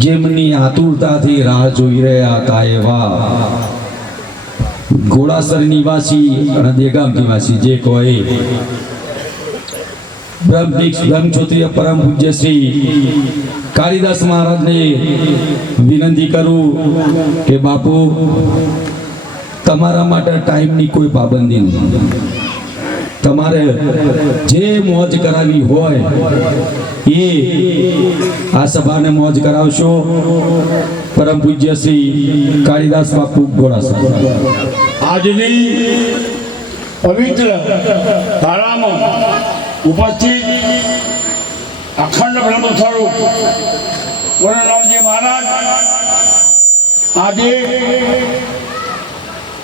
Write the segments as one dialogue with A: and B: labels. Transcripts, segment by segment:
A: જેમની આતુરતાથી રાહ જોઈ રહ્યા હતા એવા ઘોડાસર નિવાસી અને દેગામ નિવાસી જે કોઈ બ્રહ્મક્ષત્રિય પરમ પૂજ્ય શ્રી કાલિદાસ મહારાજને વિનંતી કરું કે બાપુ, તમારા માટે ટાઈમની કોઈ પાબંદી નહીં તમારે જે મોજ કરાવી હોય એ આ સભાને મોજ કરાવશો. પરમ પૂજ્ય શ્રી કાળિદાસ બાપુ ઘોડાસર
B: આજની પવિત્ર ધારામાં ઉપસ્થિત અખંડ બ્રહ્મ સ્વરૂપ પૂર્ણરામજી મહારાજ, આજે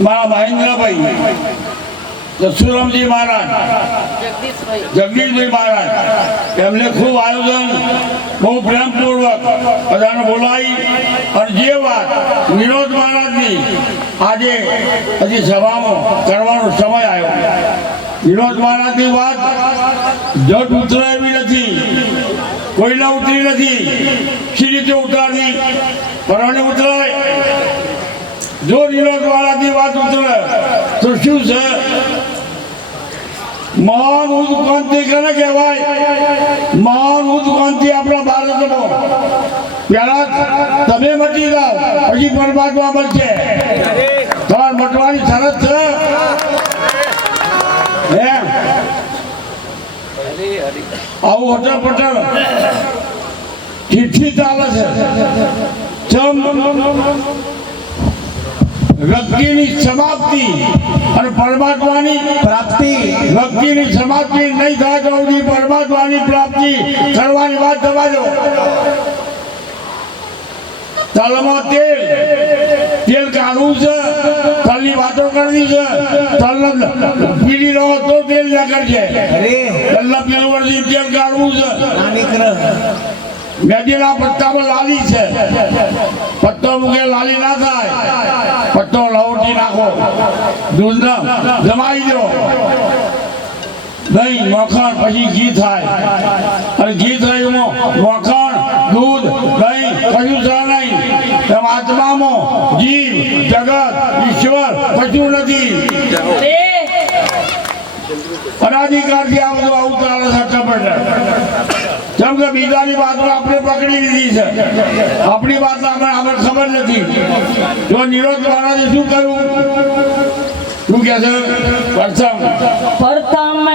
B: મારા મહેન્દ્રભાઈ દસુરામજી મહારાજ. જગદીશભાઈ. મહારાજ. એમને ખૂબ આયોજન બહુ પ્રેમપૂર્વક બધાને બોલાવી. અને જે વાત વિનોદ મહારાજની આજે હજી સભામાં કરવાનો સમય આવ્યો. વિનોદ મહારાજની વાત જટ ઉતરે એવી નથી કોઈના ઉતરી નથી. શી રીતે ઉતારવી પરણે ઉતરાય. જો વિનોદ મહારાજની વાત ઉતરે તો શું છે મહાન ઉદક્રાંતિ કરે કહેવાય? મહાન ઉદક્રાંતિ આપણા ભારતનો પહેલા તમે મટી જાઓ, પછી પરમાત્મા બનશે તમારે મટવાની શરત છે? આવું હોટલ પટલ ચિઠ્ઠી ચાલે છે. ચમ? વ્યક્તિની સમાપ્તિ અને પરમાત્માની
C: પ્રાપ્તિ.
B: વ્યક્તિની સમાપ્તિ નહીં થાય તો પરમાત્માની પ્રાપ્તિ કરવાની વાત થવા દો. તલમાં તેલ. તેલ કાઢવું છે. તલની વાતો કરવી છે. તલ પીડી રહો તો તેલ ના કરશે તલના પેલું તેલ કાઢવું છે.
C: નાની
B: પટ્ટામાં લાલી છે. પટ્ટો મૂકે લાલી ના થાય. પટ્ટો લવટી નાખો. દૂધ જમાઈ દો. દહીં મખણ પછી ઘી થાય. અને ઘી થયું મખણ, દૂધ, દહીં, કશું છે નહીં. એમ આત્મામાં જીવ, જગત, ઈશ્વર કશું નથી. અનાધિકારથી આ બધું આવું ચાલે છે જેમ કે બીજાની વાતો આપણે પકડી લીધી છે. આપણી વાત આપણે ખબર નથી. જો નિરોધ મહારાજે શું કર્યું શું કે છે? પ્રથમ
D: પ્રથમ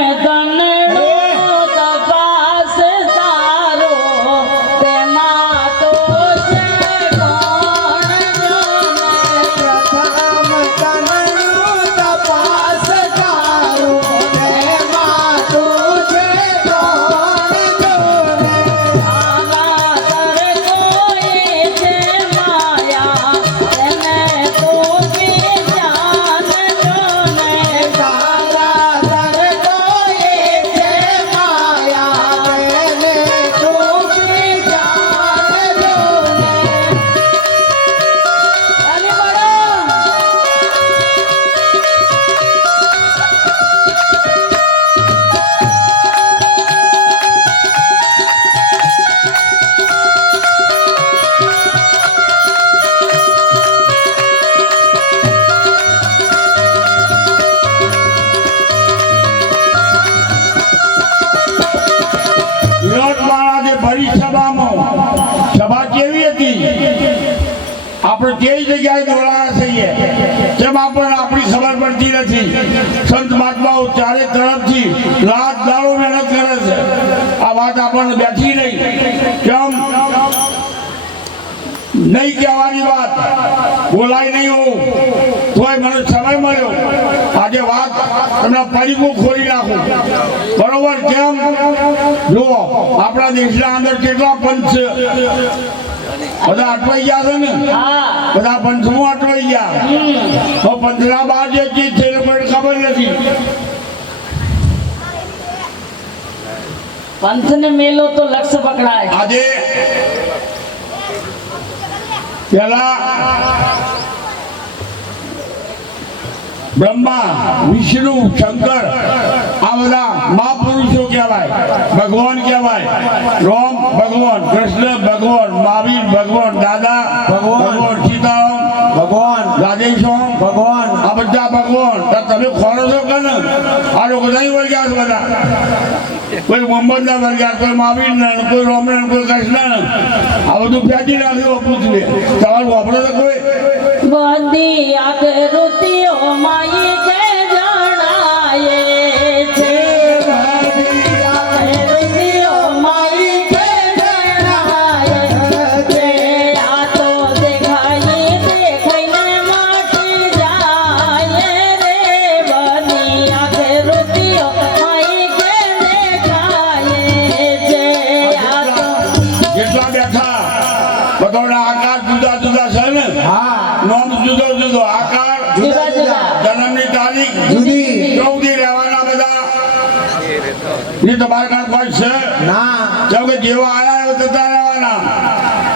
B: આપણને આપણી સમજ પડતી નથી. સંત મહાત્માઓ ચારે તરફથી રાત દાડો મહેનત કરે છે. આ વાત આપણને બેઠી નહીં. કેમ? નહીં કહેવાની વાત. બોલાય નહીં હોવું તોય મને સમય મળ્યો. આજે વાત તમને પડીકું ખોલી નાખું. બરોબર? કેમ? જુઓ, આપણા દેશના અંદર કેટલા પંચ બધા અટવાઈ ગયા છે ને? બધા પંચમું અટવાઈ ગયા. તો પંથના બાર જે ચીજ છે એ ખબર નથી.
D: પંથને મેલો તો લક્ષ પકડાય.
B: આજે પેલા બ્રહ્મા વિષ્ણુ શંકર આ બધા મહાપુરુષો કહેવાય ભગવાન કહેવાય. રામ ભગવાન કૃષ્ણ ભગવાન મહાવીર ભગવાન દાદા
C: ભગવાન.
B: ભગવાન સીતારામ
C: ભગવાન.
B: રાધેશ્યામ
C: ભગવાન.
B: આ બધા ભગવાન. તમે ખોરો છો કે ને આ લોકો નહીં વર્ગ્યા છે બધા? કોઈ મોહમ્મદના વર્ગ્યા કોઈ મહાવીરના કોઈ રોમના કોઈ કૃષ્ણના આ બધું ફેંકી નાખ્યું પૂછવે તમારું વાપરો તો કોઈ.
D: બધી આકૃતિઓ માઈ
B: એ તમારે કાંઈ કોઈ છે?
C: ના.
B: જેમ કે જેવા આયા એવા જતા રહેવાના.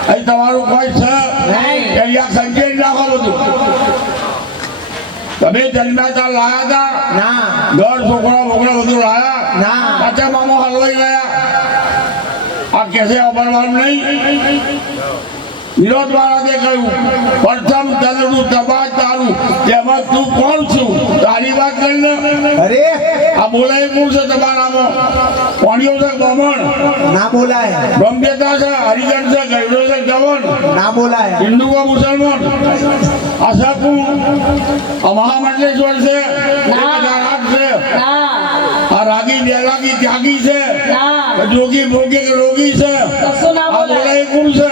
B: અહીં તમારું કોઈ છે?
C: નહીં.
B: અહીંયા સંજય નાખો બધું. તમે જન્મ્યા ત્યાં લાયા હતા
C: ના.
B: ઘર છોકરા બોકરા બધું લાયા?
C: ના.
B: પાછા મામો હલવાઈ ગયા. આ કેસે અમરવાનું નહીં? વિરોધ મહારાજે કહ્યું પ્રથમ તનનું તપાસ તારું તેમાં તું કોણ છું? તારી વાત કરીને.
C: અરે!
B: આ બોલાય કોણ છે તમારામાં? કોણિયો છે બમણ
C: ના બોલાય.
B: બ્રહ્મદેતા છે હરિજન છે ગૈરો છે જવન?
C: ના બોલાય.
B: હિન્દુ કો મુસલમાન? આ શકું આ મહામંડલેશ્વર છે હજાર છે.
D: ના.
B: આ રાગી બેલાગી ત્યાગી છે.
D: ના.
B: જોગી ભોગી કે રોગી છે.
D: કશું ના
B: આ
D: બોલાય.
B: બોલાય કોણ છે?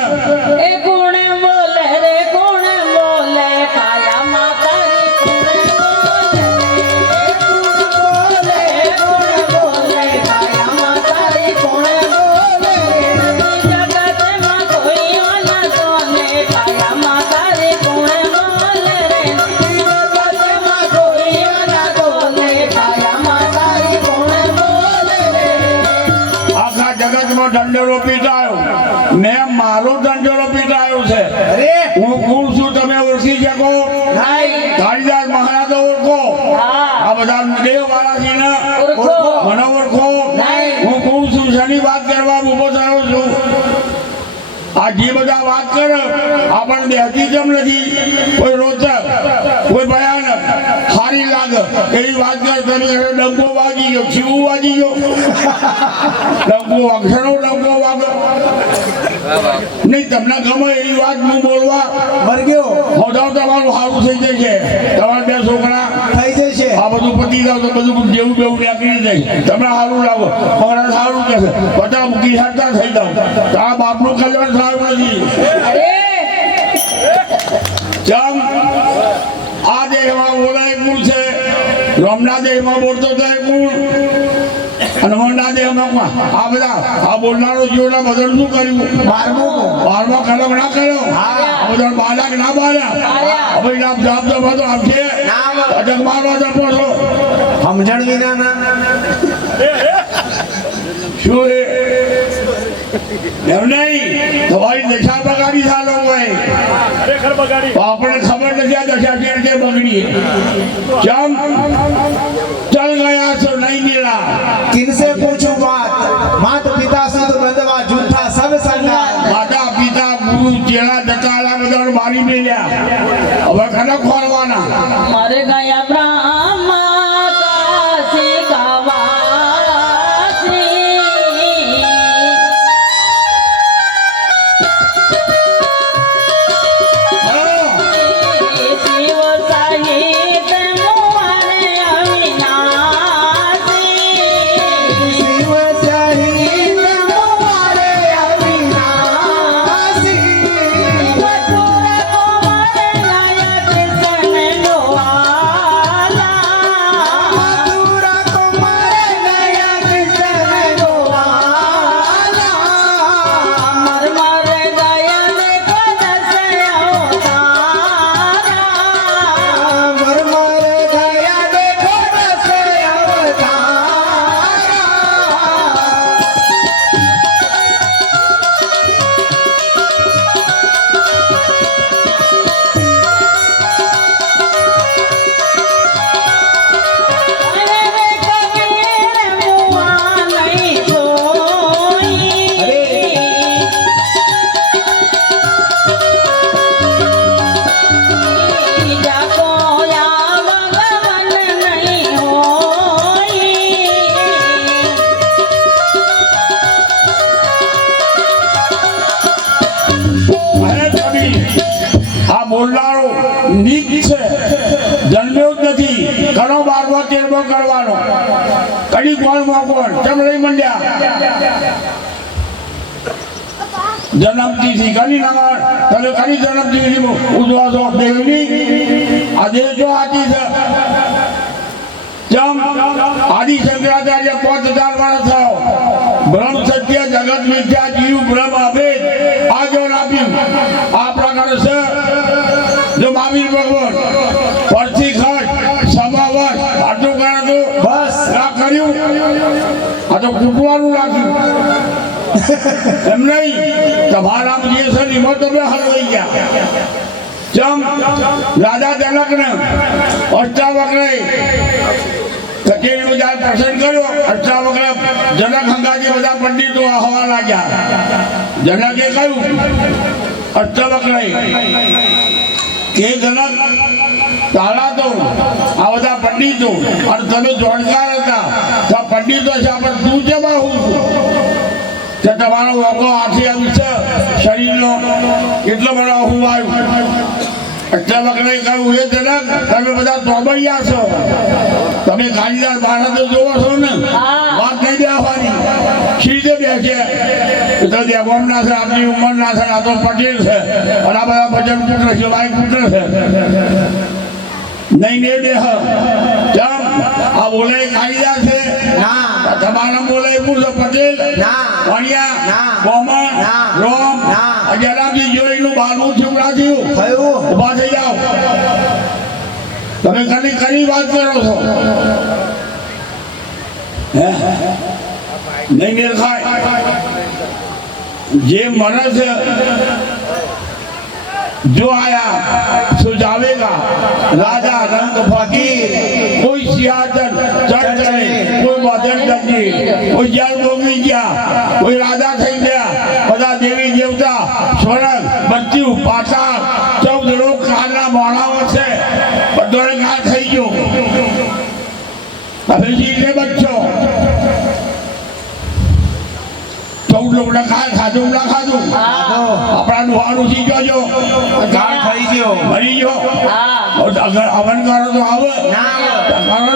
D: કોણ
B: વાત કરવા ઊભો થયો છું. આ જે બધા વાત કરે આપણને બેહતી કેમ નથી? કોઈ રોચક કોઈ ભયાનક સારી લાગે. એવી વાત કરે તમે ડંકો વાગી ગયો શીવું વાગી ગયો? ડંકો વાગશેનો ડંકો વાગે? નહીં તમને ગમે એવી વાત હું બોલવા?
C: મર ગયો
B: હોદાવ તમારું સારું થઈ જશે તમારા બે છોકરા આ બધું પતી જાવ તો બધું જેવું બેવું નીકળી જાય. તમને સારું લાગો મારા સારું કે છે. બધા મૂકી શકતા થઈ જાવ. તારા બાપનું કલ્યાણ સારું નથી ચમ આ દેહમાં બોલાય ગુણ છે. રમના દેહમાં બોલતો થાય ગુણ હનુમાનના દેહમાં આ બધા આ બોલનારો જીવના બદલ શું કર્યું?
C: બારમું.
B: બારમા કલમ ના કર્યો? આ બધા બાળક ના બાળ્યા. હવે જાપ જવાબ તો બધો આપશે જમવાનો જપો છો.
C: સમજણ વિના ના.
B: શું રે એમ નહીં તમારી દશા બગાડી ચાલો ભાઈ આપણે ખબર નથી આ દશા કેમ
C: કે બગડી.
B: માતા પિતા ગુરુ જેલા મારી મેલ્યા હવે ખરા ખોરવાના
D: મારે ગયા બ્રહ્મા
B: બોલનારો નીચ છે. જન્મ્યો જ નથી. ઘણો બારમો, તેરમો કરવાનો. કડી કોણ? કેમ લઈ મંડ્યા? જન્મથી ઘણી નગર તમે ઘણી જન્મથી ઉજવા છો, દેવની? આજે જો આતી છે. જમ આદિ શંકરાચાર્ય પાંચ હજાર વર્ષ થયો. બ્રહ્મ સત્ય, જગત મિથ્યા, જીવ, બ્રહ્મ તો રાખ્યું એમ નહીં, તમારા જે છે એમાં તમે હલવાઈ ગયા. ચમ રાજા જનક ને અષ્ટાવક્ર કચેરીનો જ્યારે પ્રસંગ કર્યો અષ્ટાવક્ર જનક હંગાજી બધા પંડિતો હવા લાગ્યા. જનકે કહ્યું અષ્ટાવક્ર એ જનક તારા તો આ બધા પંડિતો. અને તમે જોડકાર હતા. તો પંડિતો છે પણ તું છે હું છું? કે તમારો વોકો આથી આવી છે શરીરનો. એટલો બધો હું આવ્યું. એટલે વખતે કહ્યું એ જનક તમે બધા તોબડિયા છો. તમે કાળીદાર મહારાજ જોવો છો ને. વાત નહીં દેવાની સીધે બેસે. છે તો દેવમ ના છે આપણી ઉંમર ના છે આ તો પટેલ છે. અને આ બધા ભજન પુત્ર છે ભાઈ પુત્ર છે. નહીં ને દેહ કેમ આ બોલે કાળીદાર છે.
C: ના.
B: તમારા બોલે છે પટેલ.
C: ના.
B: વાણિયા
C: ના.
B: બોમણ
C: ના.
B: રોમ.
C: ના.
B: અજરામજી જોઈનું બારનું થયું રાખ્યું.
C: થયું.
B: ઊભા થઈ જાઓ. તમે ખાલી કરી વાત કરો છો. હે? નહીં મેળ ખાય. જે મને છે जो आया सुझावेगा राजा रंग फकीर कोई सियासत चढ़ करे कोई मदन दर्जी कोई जल भोगी गया कोई राजा થઈ ગયા બધા દેવી દેવતા સ્વર્ગ મૃત્યુ પાતાળ ચૌદ લોક કાળના મોણાઓ ચૌદ લોકને કાળ ખાધું ના ખાધું.
D: હા.
B: આપણા જોજો
C: ગાળ થઈ ગયો.
B: મરી ગયો.
D: હા.
B: અગર તો આવે.
C: ના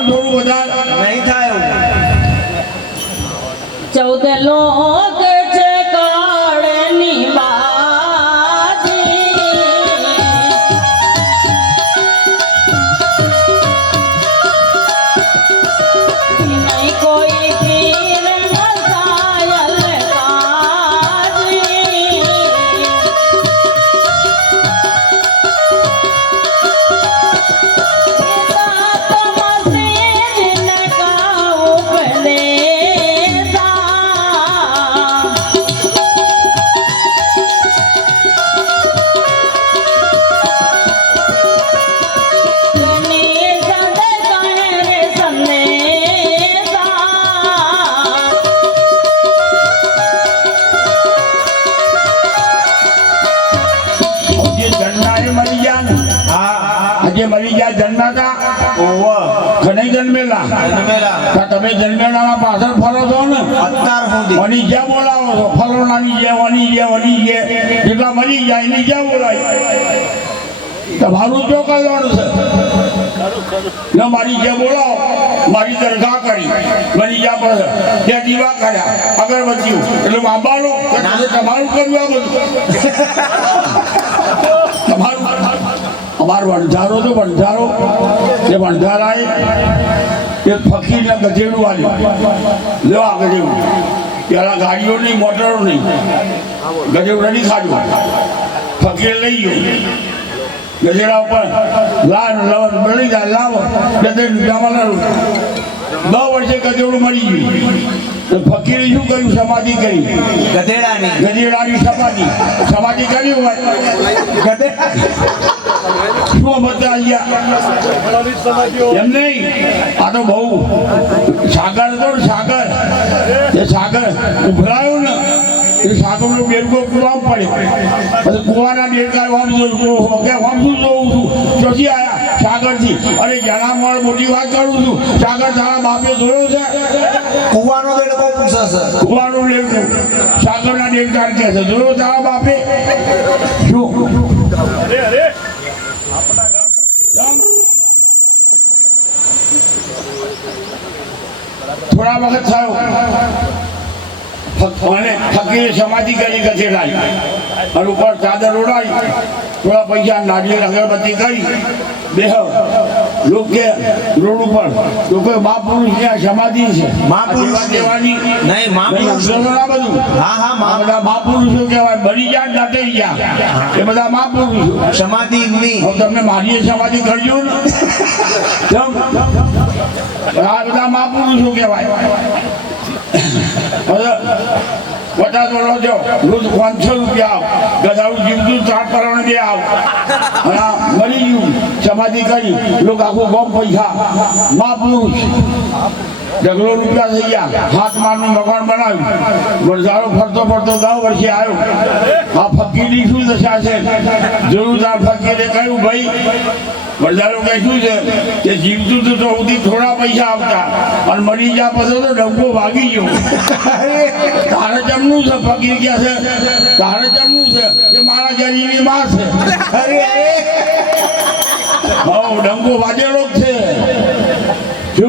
B: થોડું વધારે.
C: નહીં થાય.
D: ચૌદ લોક
B: પાછળ ફરો છો ને?
C: અત્યાર સુધી.
B: વની જ્યાં બોલાવો છો. ફલોનાની જે વની જે વની જે. જેટલા મરી જાય એની જ્યાં બોલાય. તમારું જો કલ્યાણ છે? ને મારી જે બોલાવો મારી દરગાહ કરી. મારી જ્યાં પર ત્યાં દીવા કર્યા. અગરબત્તીઓ. એટલે બાબાનો તમારું કર્યું આ બધું. તમારું. અમારો વણઝારો તો વણઝારો જે વણઝારાએ એક ફકીરને ગધેડું આલ્યું લેવા આ ગધેડું. ત્યારે ગાડીઓ નહીં, મોટરો નહીં. ગધેડું નથી ખાધું. ફકીર લઈ ગયો. ગધેડા ઉપર લાવ લવણ મળી જાય, લાવો. ગધેડું જામાં લાવું. દસ વર્ષે ગધેડું મળી ગયું. તો ફકીરે શું કર્યું? સમાધિ કરી.
C: ગધેડાની.
B: ગધેડાની સમાધિ. સમાધિ કરી હોય.
C: ગધેડા.
B: શું બધા અહીંયા? એમ નહીં. આ તો બહુ સાગર હતો સાગર. એ સાગર ઉભરાયો ને એ સાગરનો બેરગો કુવા પડે પછી કુવાના બેરકાર આમ જોયું કે આમ શું જોઉં છું. ચોથી આયા. સાગરથી અરે જણામણ મોટી વાત કરું છું. સાગર તારા બાપે જોયો છે?
C: કુવાનો દેડકો પૂછે છે
B: કુવાનો દેડકો સાગરના દેડકાર કે છે જોયો તારા બાપે? શું? અરે અરે આપણા ગામ થોડા વખત થયો. મને સમાધિ કરી ગધેડા અને ઉપર ચાદર ઓડાડી થોડા પૈસા નારિયેળ અગરબત્તી કરી બેહ. લોકો રોડ ઉપર લોકો મહાપુરુષની સમાધિ છે.
C: મહાપુરુષ
B: કહેવાની
C: નહીં મહાપુરુષ
B: ના બધું.
C: હા હા
B: બધા મહાપુરુષો કહેવાય બની જાત ને દાટે ગયા એ બધા મહાપુરુષ
C: સમાધિ નહીં.
B: હું તમને મારીએ સમાધિ કરજો ને? આ બધા મહાપુરુષો કહેવાય. પચાસ વર્ષ જો, રોજ પાંચસો રૂપિયા આવ. ગધાડું જીવતું ત્રણ પરાણે બે આવ. અને મરી ગયું, સમાધિ કરી. લોકો આખું ગમ પૈસા. મહાપુરુષ. ઢગલો રૂપિયા થઈ ગયા. હાથ મારનું મકાન બનાવ્યું. વરસાડો ફરતો ફરતો દસ વર્ષે આવ્યો. આ ફકીરની શું દશા છે? જરૂરદાર ફકીરે કહ્યું, ભાઈ વરસાદો કહેશું છે. કે જીવતું તો તો સુધી થોડા પૈસા આવતા અને મરી ગયા પછી તો ડબ્બો ભાગી ગયો. તારે જમનું છે? ફકીર ક્યાં છે? તારે જમનું છે? કે મારા ગરીબી માં છે.
C: અરે અરે
B: હો ડંકો વાજેલો જ. છે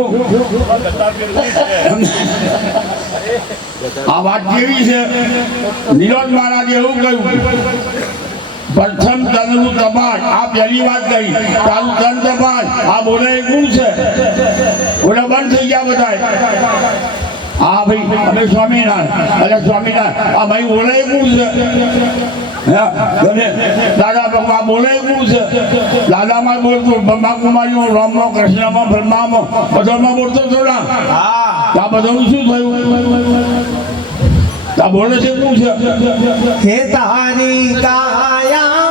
B: આ વાત કેવી છે? નિરોધ મહારાજે એવું કહ્યું. પ્રથમ તનનું દબાણ. આ પહેલી વાત કરી. તારું તન દબાણ. આ બોલે ગુણ છે? ઓલા બંધ થઈ ગયા બધા હા ભાઈ અમે સ્વામિનારાયણ. અરે સ્વામિનારાયણ. આ ભાઈ બોલે ગુણ છે? દાદા ભગવાન બોલે એ છે? દાદામાં બોલતો બ્રહ્મા કુમારીઓ રામમાં કૃષ્ણમાં બ્રહ્મામાં બધામાં બોલતો થોડા
C: હા.
B: આ બધાનું શું થયું? આ બોલે છે શું છે?
C: હે તારી કાયામાં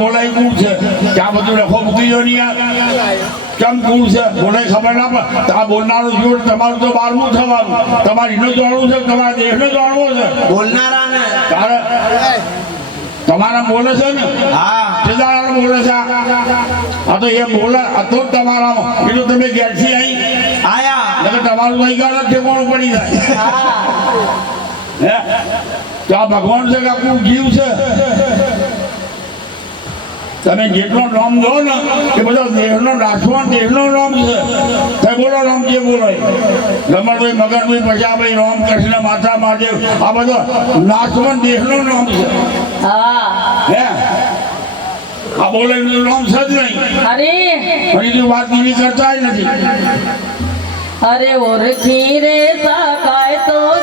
B: તમારા બોલાય ગુણ છે? કે બધું લખો મૂકી દો નહીં કેમ ગુણ છે? બોલે ખબર ના પડે. તો આ બોલનારું જોડ તમારું તો બારમું થવાનું. તમારે એનો જાણવું છે તમારા દેશને જાણવો છે?
C: બોલનારાને.
B: તારે તમારા બોલે છે ને?
C: હા.
B: બોલે છે આ. તો એ બોલે આ તો જ તમારામાં. એટલું તમે ઘેરથી અહીં
C: આયા.
B: એટલે તમારું વહી ગયા ઠેકોણું પડી જાય. હે. તો આ ભગવાન છે કે આપણું જીવ છે? તમે જેટલો નામ દો ને એ બધો દેહનો નાશવાન દેહનો નામ છે. તે બોલો નામ જે બોલો. રમણભાઈ મગનભાઈ પ્રજાભાઈ રામ કૃષ્ણ માતા મહાદેવ આ બધો નાશવાન દેહનો નામ છે.
D: હા.
B: આ બોલે નામ છે જ નહીં.
D: અરે.
B: તો વાત એવી કરતા નથી.
D: અરે ઓળખી રે સકાય તો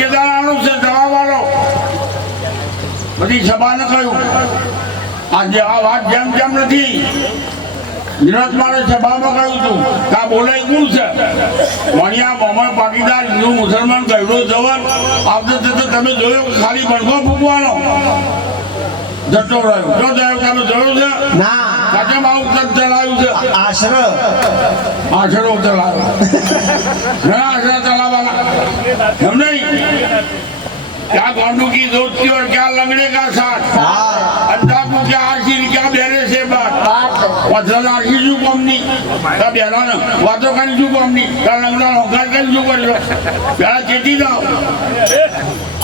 D: કેદારાનું છે,
C: જવાબ
B: બધી સભાને કહ્યું, આજે આ વાત જેમ જેમ નથી. વિનોદ મારે સભામાં કહ્યું હતું કે આ બોલાય કોણ છે? વણિયા મોહમ્મદ પાટીદાર, હિન્દુ મુસલમાન ગયડો જવાન આવતો જતો તમે જોયો ખાલી ભણગો ફૂંકવાનો. જતો રહ્યો. જો જોયો તમે જોયું છે?
C: ના.
B: કેમ આવું કદ ચલાવ્યું છે.
C: આશ્ર.
B: આશરો ચલાવે ઘણા આશરા ચલાવવાના એમ નહીં? ક્યાં ગાંડુ કી દોસ્તી ઓર ક્યાં
C: લંગડે
B: કા સાથ? અડ્ડા કો ક્યાં આશીર ક્યાં બેરે
D: છે
B: બાત વધલ આશી શું કોમની? તા બેરા ને વાતો કરી શું કોમની? તા લંગડા હોંકાર કરી શું કરજો પેલા ચેતી જાઓ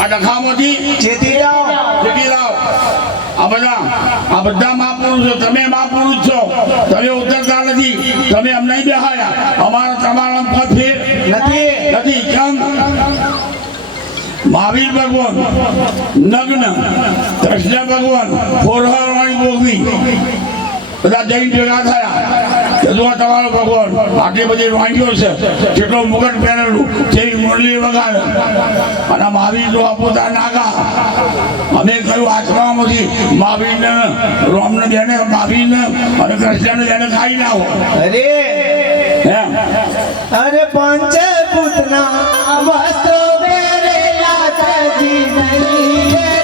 B: આ ડખામાંથી
C: ચેતી જાઓ
B: ચેતી જાઓ આ બધા આ બધા મહાપુરુષો તમે મહાપુરુષ છો. તમે ઉતરતા નથી. તમે અમને બેહાયા. અમારા તમારા પર ફેર
C: નથી.
B: નથી. કેમ? મહાવીર ભગવાન નગ્ન કૃષ્ણ ભગવાન ફોરહારવાણી ભોગવી. બધા જૈન ભેગા થયા. જો તમારો ભગવાન આટલી બધી વાંગીઓ છે. કેટલો મુગટ પહેરેલું જેવી મુરલી વગાડે. અને મહાવીર જો પોતા નાગા અમે કહ્યું આત્મામાંથી મહાવીરને રોમને બેને મહાવીરને અને કૃષ્ણને બેને ખાઈ નાખો
C: અરે! અરે પંચભૂતના વસ્ત્રો પહેરેલા તજી નહીં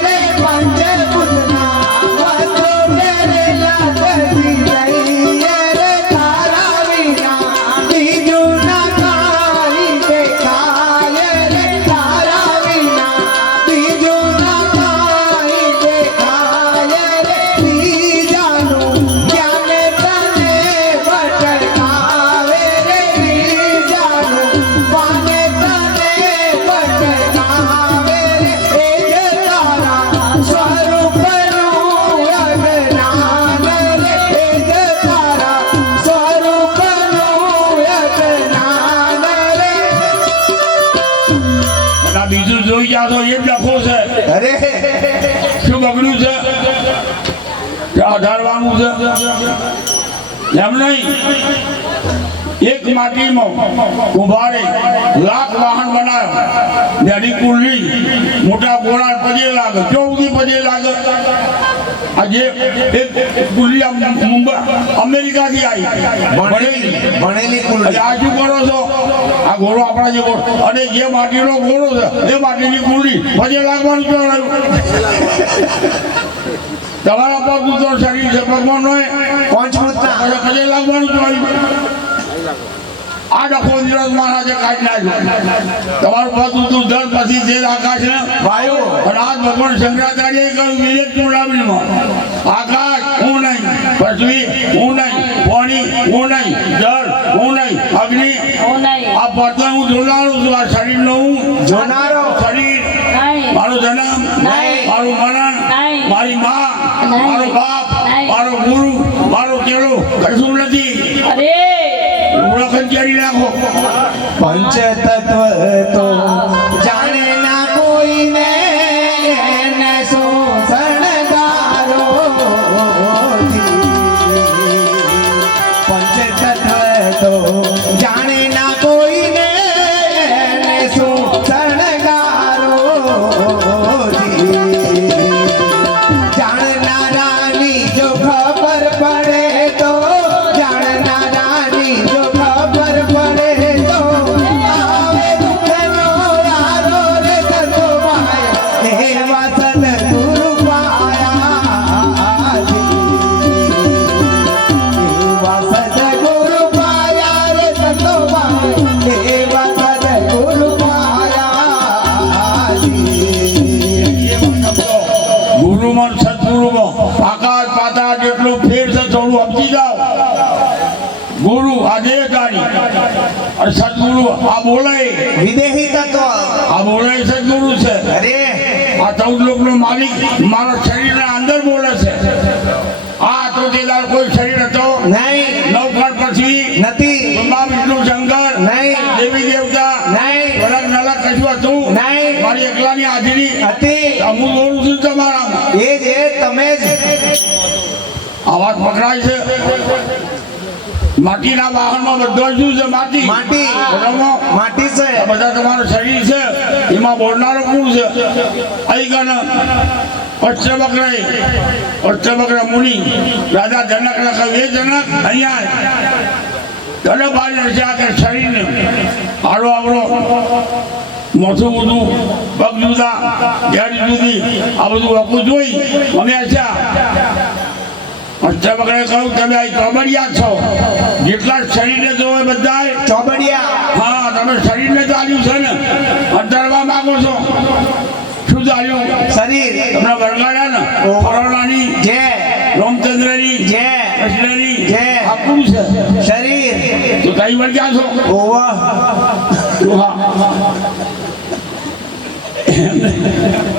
B: કે અઢારવાનું છે. એમ નહીં. એક માટીમાં કુંભારે લાખ વાહન બનાવ્યો ડેડી કુંડલી મોટા ગોળા પજે લાગે. ચોથી પજે લાગે? આજે આ મુંબઈ અમેરિકાથી આવી.
C: ભણેલી ભણેલી
B: અને
C: કુંડલી.
B: આ શું કરો છો? આ ઘોડો આપણા જે ઘોડો અને જે માટીનો ઘોડો છે એ માટીની કુલી પછી લાગવાનું રહ્યું તમારા પગ તો શરીર છે ભગવાન નો પછી લાગવાનું તમારી આ ડખો દિવસ મહારાજે કાઢી નાખ્યો. તમારું પગ ઊંધું ધન પછી જે આકાશ ને.
C: ભાઈઓ
B: પણ આજ ભગવાન શંકરાચાર્ય કહ્યું વિવેક ચૂડામણીમાં આકાશ હું નહીં. પૃથ્વી હું નહીં. પાણી હું નહીં. જળ હું નહીં. અગ્નિ. આ પર્દા હું જોનારો છું આ શરીરનો હું
C: જોનારો?
B: શરીર. મારું જન્મ મારું મરણ મારી માં. મારો બાપ. મારો ગુરુ મારો કેળો કશું નથી.
D: અરે!
B: નાખો.
C: પંચ તત્વ તો સદગુરુ
B: આ બોલાય.
C: વિદેહી તત્વ.
B: આ બોલાય સદગુરુ છે.
C: અરે.
B: આ ચૌદ લોકનો માલિક મારા શરીરના અંદર બોલે છે. આ તો તેદાર કોઈ શરીર હતો?
C: નહીં.
B: નવકાળ પછી
C: નથી.
B: બ્રહ્મા વિષ્ણુ શંકર
C: નહીં.
B: દેવી દેવતા
C: નહીં.
B: વરક નલક કશું હતું?
C: નહીં.
B: મારી એકલાની હાજરી?
C: હતી.
B: હું બોલું છું તમારા
C: એ જ એ તમે જ.
B: આવાજ પકડાય છે? માટીના વાહનમાં બધો શું છે માટી.
C: માટી. માટી છે.
B: બધા તમારું શરીર છે. એમાં બોલનારો કોણ છે? અહીં કને અષ્ટવક્રએ અષ્ટવક્ર મુનિ. રાજા જનકને કહ્યું એ જનક અહીંયા. ધનભાઈ રચ્યા કે શરીરને. આડો આવડો મોથું ઊંધું. પગ જુદા. ઘેર જુદી. આ બધું વખું જોઈ. અમે આછા અષ્ટવક્રએ કહ્યું તમે આ ચોબડિયા છો. જેટલા શરીરને જોવે બધા
C: ચોબડિયા.
B: હા તમે શરીરને ચાલ્યું છે ને. અડધરવા માંગો છો. શું ચાલ્યું
C: શરીર.
B: તમને વરગાડ્યા ને. ફરોડાની
C: જે.
B: રામચંદ્રની
C: જે.
B: કૃષ્ણની
C: જે.
B: આપણું છે.
C: શરીર.
B: તો કઈ વળગ્યા છો?
C: ઓવા.
B: હા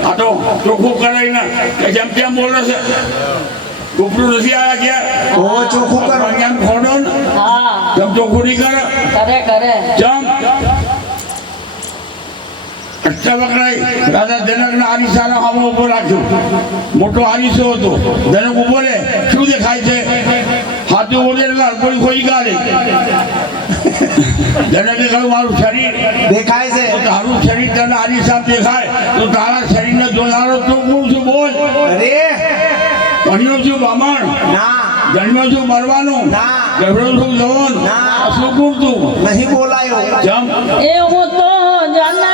B: આ તો ચોખ્ખું કરાવીને કે જેમ તેમ બોલે છે. ઉપરું નથી આવ્યા કે?
C: ઓ ચોખ્ખું કર.
B: કેમ ખોડો ને?
D: હા.
B: જમ ચોખ્ખું નહીં કરે?
D: કરે કરે.
B: જમ. અષ્ટવક્રય રાજા જનકના આરીસાનો હામો ઊભો રાખ્યો. મોટો આરીસો હતો. જનક ઊભો રે. શું દેખાય છે? હાથું બોલે એટલે હરપોળી ખોઈ કાઢે જનકે કહ્યું મારું શરીર
C: દેખાય છે.
B: તારું શરીર તને આરીસા દેખાય. તો તારા શરીરને જોનારો તું કોણ છું બોલ.
C: અરે.
B: ભણ્યો છું બામણ.
C: ના.
B: જન્મ્યો છું મરવાનું.
C: ના.
B: ગભરો છું જવાન.
C: ના.
B: આ શું તું
C: નહીં બોલાયો.
B: જમ.
D: એવું તો જનક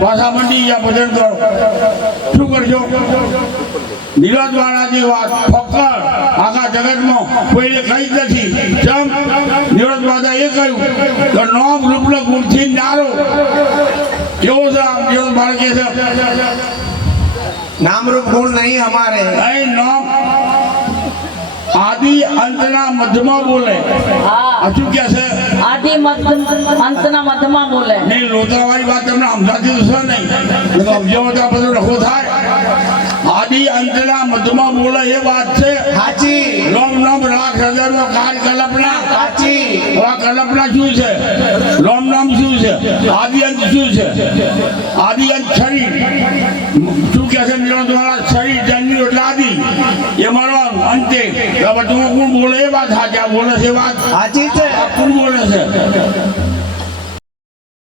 B: ભાષા મંડી ગયા ભજન કરો. શું કરજો? નિરોધ વાળાની વાત. ફક્કર આખા જગતમાં કોઈને કઈ જ નથી. જેમ નિરોધ વાળા એ કહ્યું કે નોમ રૂપલ ગુણથી નારો. કેવો છે આમ નિરોધ બાળકે છે?
C: નામરૂપ ગુણ નહીં અમારે.
B: અહીં નોમ આદિ અંતના મધ્યમાં બોલે.
D: હા.
B: આ શું કે છે?
D: આદિ અંતના મધમાં બોલે.
B: નહીં લોતાવાળી વાત તમને સમજાતી છે નહીં. સમજો તો બધું રખો થાય. આદિ અંતના મધ્યમાં બોલે એ વાત છે.
C: સાચી
B: લોમ લોમ રાખ હૃદયનો કાલ કલ્પના.
C: હાચી.
B: આ કલ્પના શું છે? લોમ લોમ શું છે? આદિ અંત શું છે? આદિ અંત શરીર. કે છે શરીર જન્મ્યું એટલે આદિ. એ મરવાનું અંતે. તો કોણ બોલે એ વાત સાચી બોલે છે વાત.
C: હાચી છે.
B: આ કોણ બોલે છે?